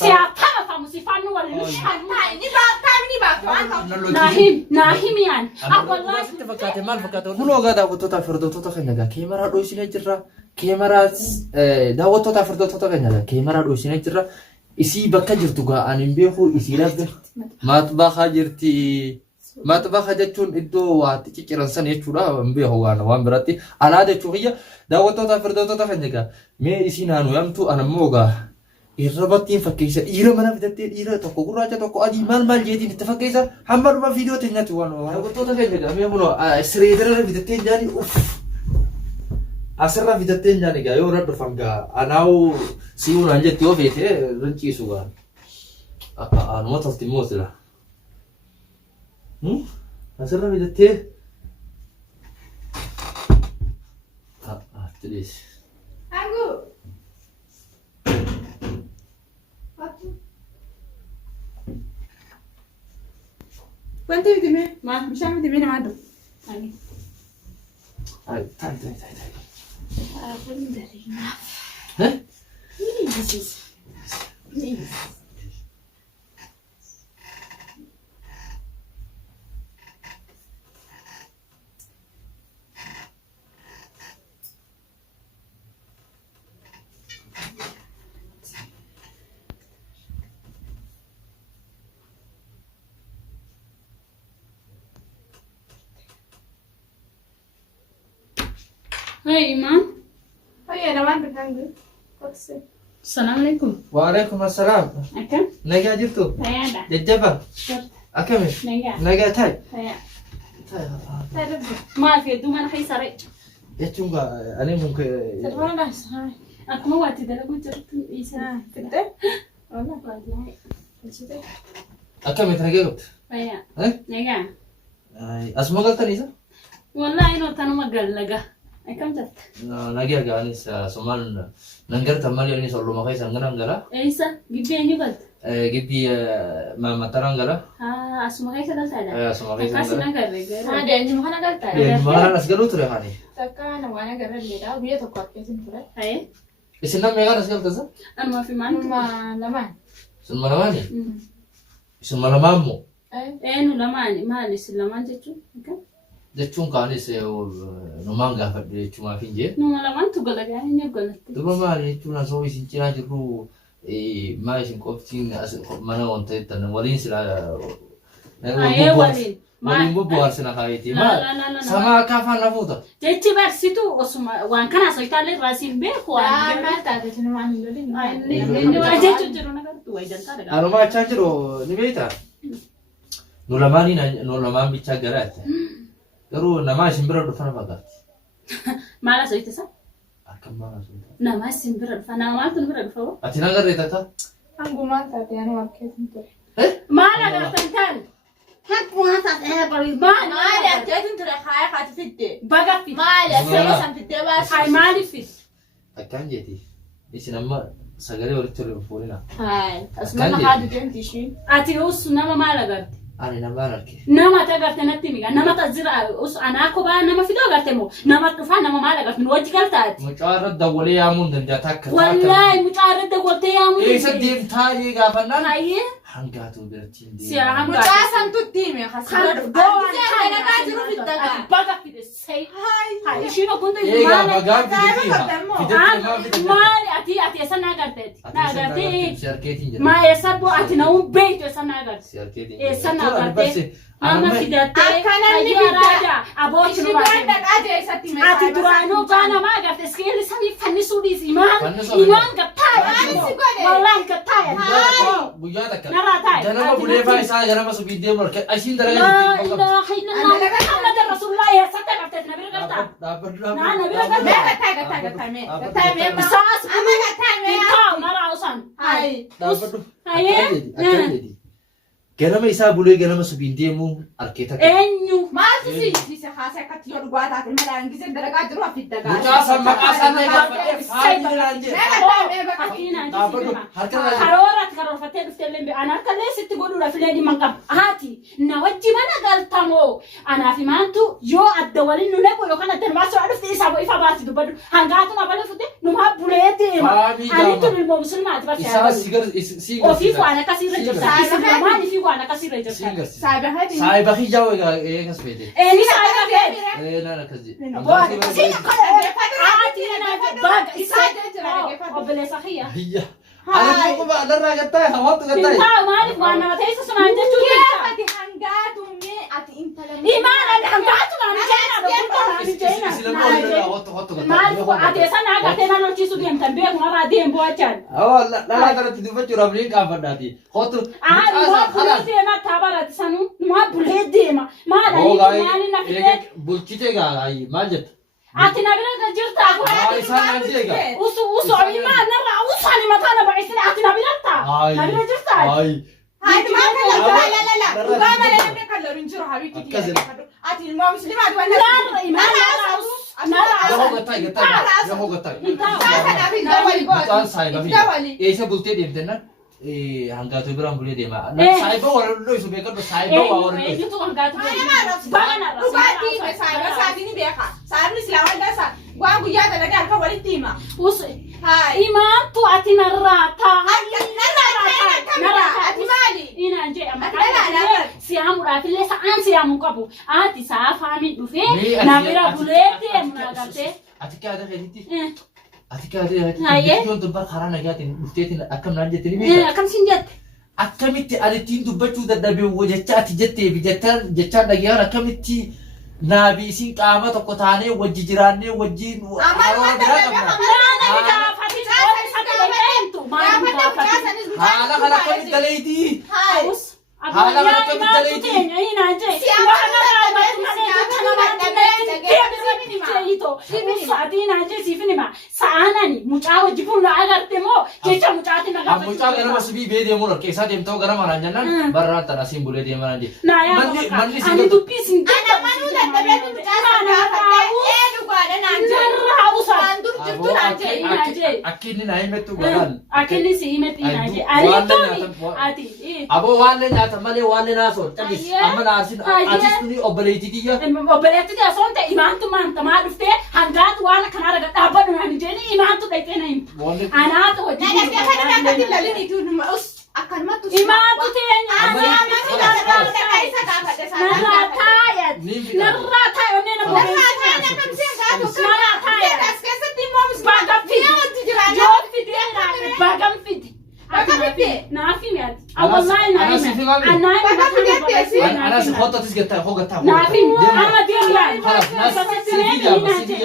سيعتها فمصيفانو ولا مش هنتاي ناهم يعني والله فكاتي مال فكاتي كلو غدا وتوتا فردوتو خنجا كاميرا دوسينه جرا كاميرا داوتو تا فردوتو خنجا كاميرا دوسينه جرا اسي بكا جرتوغا انين بيخو اسي لاب ماتباخا جرتي ماتباخا جچون ادو وات چيچرنسن يچودا مبيخو وانا وان براتي انا دچوغيا داوتو تا فردوتو خنجا مي اسي نانو يمتو انا موغا irrabattiin fakkeessa dhiira mana fitattee dhiira tokko gurraacha tokko adii maal jeetiin itti fakkeessa hamma dhuma viidiyoo teenyatti waan daawwattoota keenya gamee kunoo sireedarra fitattee jaani uff asirra fitattee jaani gaa yoo radhu fangaa anaawu si'uunaan jetti yoo feete rinciisu gaa anuma tolti immoo sila asirra fitattee tidhees وانت بدمي ما مش عم بدمي انا عدو هاي تعال ها هاي إيمان هاي أنا ما بتنقل السلام عليكم وعليكم السلام أكم نجا جبتو هيا ججبا أكمل نجا تاي هيا هاي ربي ما في دوما أنا حي سريع يتشونغا أنا ممكن تلفون بس هاي أكو ما وقت ده لكم جربت إيسا كده والله والله أكمل نجا جبت هيا ها نجا أسمع قلت نيسا والله إنه تنو مقلقة أكم جبت نجا جاني سمان ننقر تمالي أني سولو ما خيس أنغنا أنغلا إيسا جيبي أني قلت جبي ما ترى أنغلا أسمع هيك قلت هذا أسمع خيس كاسي أنغلا نقرر هذا عندي مخنا قلت ما نسقلو ترى هاني تكان وأنا قرر لي ده ويا تقعد كذا ترى هاي إسنا ميغا نسقل تزا أنا ما في مان ما لما سنما لماني سنما لمامو إنه لماني مالي سلمان جتو أكم jechuun kaanis numaan gaafadhe jechuun fi injee نو لمان تقول لك يعني نقول لك duba maali jechuun asoo isin cinaa jirru maal isin qoftiin mana wanta jettan waliin sila أيه ولين waliin bobbohaarsina kaayetii maal samaa akka afaan lafuuta jechi barsitu osuma waan kana soitaalee raasiin beeku waan ما تعرف إنه ما عندي inni waan jechu jiru nagartu way jaltaa daga anuma achaa jiru ni beektaa nu lamaan bichaa garaate garuu namaa isin bira dhufana fakkaatti maala soitisa akka maala soita nama isin bira dhufa nama maaltu nu bira dhufa ati nagarree takka أنقول ما تعرف أنا وكيف ترى maala gartan taal hakku haa taate bari maala ما لا تجد ترى خايف هتفيدي baga fi ما لا سوي سنتي بس hay maali fi akkaan jeeti isin amma sagalee walitti ol fuudhina هاي أسمع هذا جنتي شيء ati usu nama maala garte ani namaan arge nama ta garte natti miga nama ta zira usu ana ko ba nama fidoo garte mo nama dhufa nama maala garte nu wajji galtaati mucaa irra dawwalee yaamuun danda'a takka wallahi mucaarra dagolte yaamu eessa deemtaa jee gaafannaan haye hangaatu birattiin si hanga مجاسم تديمي خسر أنا قاعد أروح الدجاج baga fi say hay shino kunde eegaa maala bagaan fidetii maali ati esa na garte na garte si arkeetiin jira ma esa bo ati na un beito esa na garte si arkeetiin esa na garte ama fidate Akkana ni ayo fidda. raja abochi إيش no بدك ba أجي ستي ati durano bana ma garte skeli sami fanni sudis iman Fannisu iman gattaya Fanni si gode. wallahi gattaya guyyaa takka Nara taa'e. ganama buleefaa isaa ganama subii deemu ashiin la dalagaa ilaha illallah muhammad rasulullah ya sadda garte nabira garta na nabira ما garta قتاي قتاي قتاي مي قتاي مي sas أما قتاي مي Ikaw, narausan. هاي ganama isaa bulee ganama subiin deemu arkee takka Eenyu. ما تسي في خاصة كتير قوات الملا إنجليزي درجات تروح في الدجاج mucaa sammaqaa isaa neegaafadhee faadii naan jee ما قتاي مي بقى Fakkiin aan Dhaabbadhu. jisiima. Harka irraa jiru. Karoora ati karoorfattee دفتلين أنا كله ست تقولوا فلاني من قبل هاتي نوجي ما نقلتمو أنا في مانتو جو الدولين نلقو يو كنا تنماسو عرفت إسابو إفاباتي دبادو هنقاتو ما بلفتي نمها بوليتي ما أنا تو المسلمات بس إسا سيجر وفي فوانا كسير رجل ما في فوانا كسير رجل سايبخي جاو إيه كسبيتي إيه سايبخي إيه لا لا كذي وبلا صحية هي أنا بقول ما أنا راجعتها هوات انت راجعتها مالك وانا تيسا سمعت تقول ati hangatu me ati intala إيمان أنا هنقعد مع جينا ما أتيسا ناقتنا نشيسو ديم تنبيه مرة ديم بوچان لا لا ترى تدوبة جرابلين كافرداتي هوتو ما بولي ديما تابارات سانو ما بولي ديما ما لاني نفيد بولشيتة غاي ما جت أتي نبينا جرتا إسان نجيجا وسو إيمان نرى وصاني مكانا بعيسين أتي نبينا جرتا هاي هاي ما كلا لا وقانا لا نكلا رنجرو حبيبتي ati ilmo muslimat wala لا إيمان يا هو قطعي يا هو قطعي بطال سايبا إيشا بولتي ديم تنا هنگاتو برام بولي ديما سايبا ورا لو يسو بيكر بس سايبا ورا لو itu hangatu bana rubati sai sadi ni beka sai ni silawal dasa gwangu ya da daga alka wali tima us iman tu ati narata narata ati mali ina je amma siamu rafile sa an siamu kabu ati sa fami dufe namira bulete munagate ati kada hediti ati kada hediti yon dubar kharana gatin uftetin akam nanjetini bi akam sinjat akkamitti alitiin dubbachuu dadhabee jecha ati jettee fi jechaan dhagayaan akkamitti naabii isiin qaama tokko taanee wajji jiraannee wajjiin haroora biraa qabna haala kana akkamitti daleetii haala kana akkamitti daleetii mucaa ganama sibii bee deemuun harkeessaa deemtoo gara maraan jennaan barraan tana siin bulee deeman andi manni siin ani dubbisin ana manu dadhabee akkinni naa himettu godhan akkinni si himetti naaje ati aboo waanne nyaata malee waanne naasoo callis amma naasin atis kuni obboleetitiyya obboleettiti asoon ta'e imaantu maantamaa dhuftee hangaatu waan kanaa daga dhaabbadhu naan jeeni imaantu dhaqxee na himtu anaatu wajjin imaantu teenya narraa taayat onnee na bagam fidi naafi miyaati wallahi naafi أنا سخطة تسقط خوقتها نافي أما ديم يعني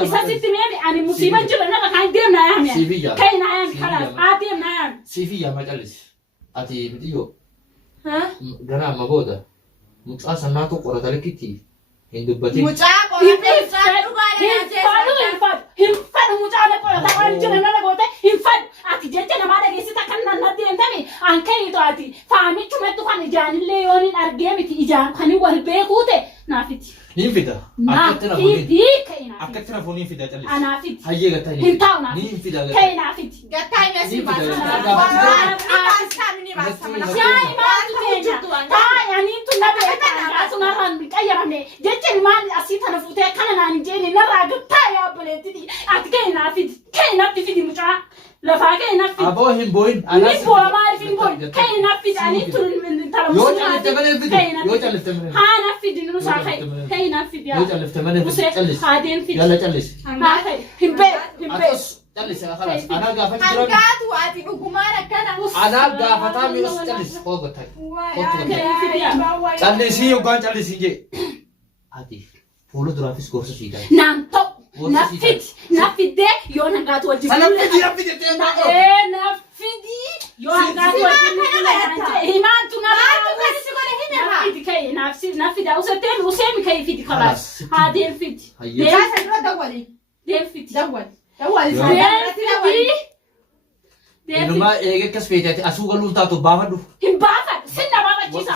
إسا ستميامي أنا مصيبة جبا أنا بكاين ديم نايام يعني كاين نايام خلاص ديم نايام سيفيا ما جلس أتي بديو ها غنا ما بودا مصا سناتو قرة لكتي هندو بدي mucaa hinfadhu mucaa qora ta'an jira nana goote hinfadhu ati jecha namaa dhageessita kan nan deemtami an kayitu ati faamichumettu kan ijaanillee yooniin argee miti ijaan kan wal beekuute naafiti ninfida naafiti kayina akkattina foon ninfida callis anaafiti hayyee gattani hintaa'u naafiti ninfida kayinaafiti gattaa imesi jecha maal asii tana fuutee kana naan jeeni narraa gattaa yaa buleettiti ati kayinaafiti fidi mucaa lafaa kayinaafiti aboo hin booyin ni boo'a maaliif hin booyin kayinaafiti ani tun tala yoo callifte malee fidi yoo callifte malee haa naafiti nusaa kayinaafiti yoo callifte malee fidi callis haadeen fidi yalla callis haa kay hin bee callis خلاص أنا قافت جرام hangaatu ati dhugumaan akkana أنا قافتها ميوس callis خوقتها callis هي وقان callis هي هذه فولو درافيس كورس شيء naanto nafide yoo hangaatu wajjin نفدي yoo hangaatu wajjin himaantu nafida useemi kay fidi خلاص haadeen fidi sasa dura dawali deen fidi إنما إيه كسبيتي أسوق لولتاتو بافدو himbafad sinna baafachisa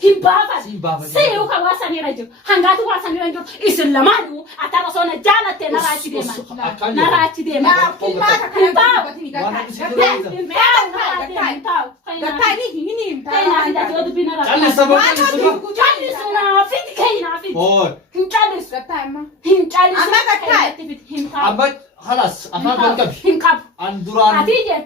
himbafad siyu ka wasani rajo hangatu wasani rajo islamaadu atara sona janate narachi dema filmaata kana himbaaw Gattani hinim. Kaina fida yo dubina ra. Challi sabab challi sabab. Challi suna fit kaina fit. Hoy. Hin challi. Gattama. Hin challi. Amma gattai. Fit hin kab. Amma خلاص أفهم بالكب. Hin kab. أندوران. Atije.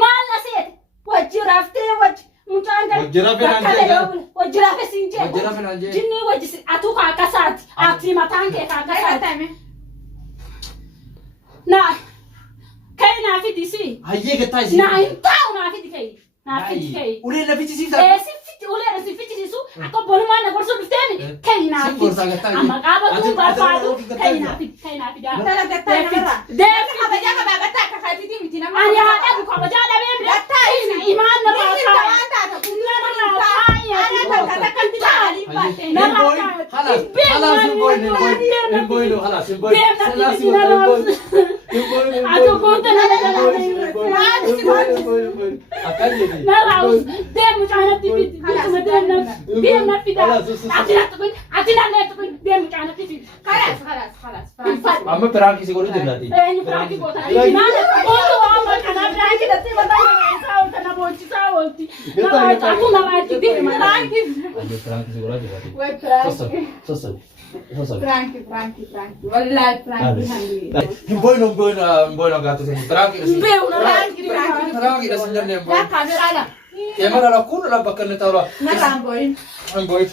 Mal nasit. Wajirafte waj. Mutanga. Wajirafte anje. Wajirafte sinje. Wajirafte anje. Jinni wajisi atuka kasat. Ati matanke ka kasat. Gattame. Na. Kaina fit isi. هيك التايسي. Na intau na fit kai. Na fit kai. وليه نبي تسيب Sifiti ule sifiti sisu ako bonu mana gorso duteni kaina Sim gorsa gatai. ama gaba tu ba fadu kaina fi da Tala gattai mara. David Kabaja ka gatta ka khati miti na. ani hada ku kabaja da be mre iman na ba Ni ta tawanta ta kunna na na ba ta. Ana ta ta kan ta ali ba. na ba خلاص خلاص البوي خلاص البوي خلاص البوي atu kunta na na أكلني na raus dem mutana tibit kuma dem na dem na fida atina na tukun dem mutana tibit خلاص خلاص خلاص. أما براكي سيقولوا جناتي ni praki bota imana oto ama kana praki da tiba da sawo kana bochi sawoti na atu na ba tibi praki أما براكي سيقولوا جناتي Wai prank. صصل Prank. Wallahi prank handi. Boy no gato sen براكي mbeu na براكي ده سنجر نيم Ya kamera ala. كاميرا لا كل لا بكن تاولا Na ramboy. boy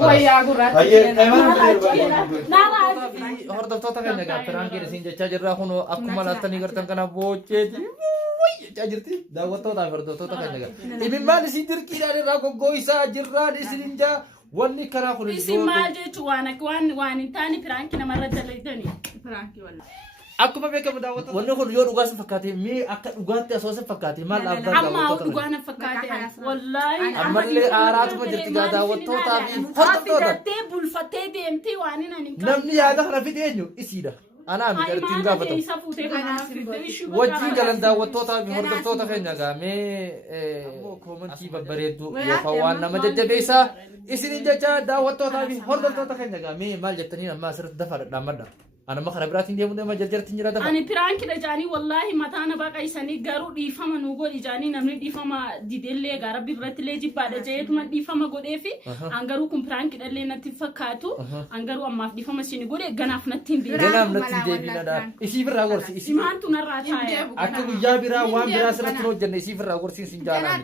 Wai ya gurat. أيه كاميرا na هردف توتا كان جا براكي ده سنجر تجرا خنو أكمل لاتني كرتن كنا بوچه تجرتي دعوة توتا هردف توتا كان جا إبن مال سيدر كيرا راكو goisa jirra isirinja wanni kara khulu isi mal je tuwana kwan intani pranki na marra dalaydani Prank wallahi. akkuma beekamu daawwatu wanni kun yoo dhugaas fakkaate mee akka dhugaatti asoosa fakkaate maal abdaan amma dhugana fakkaate wallahi ammallee aaraatuma jirti gaa daawwattootaa fi hordoftoota fidattee bulfattee deemtee waan hin namni yaada kana fide eenyu isiidha anaa mi gartiin gaafatamu isa fuutee kanaaf wajjin galan daawwattootaa fi hordoftoota keenya gaa mee koomantii babbareedduu yookaan waan nama jajjabeessaa isinin jecha daawwattootaa fi hordoftoota keenya gaa mee maal jettanii amma asirratti dafa dhadhaammadha أنا ما خرب راتين ديمو ديما جرجرت نجرا دفع أنا برانك رجاني والله متانا بقى إساني قارو ديفما نوغو رجاني نمني ديفما ديدلي غارب ببرت ليجي بعد جايت ما ديفما قد إفي أنغارو كم برانك دللي نتفكاتو أنغارو أما ديفما سيني قولي غناف نتين بي غناف نتين دي بينا دا إسي برا غورسي إسي إمان تنرى تايا أكو يا برا وان برا سرطنو جنة إسي برا غورسي سنجانا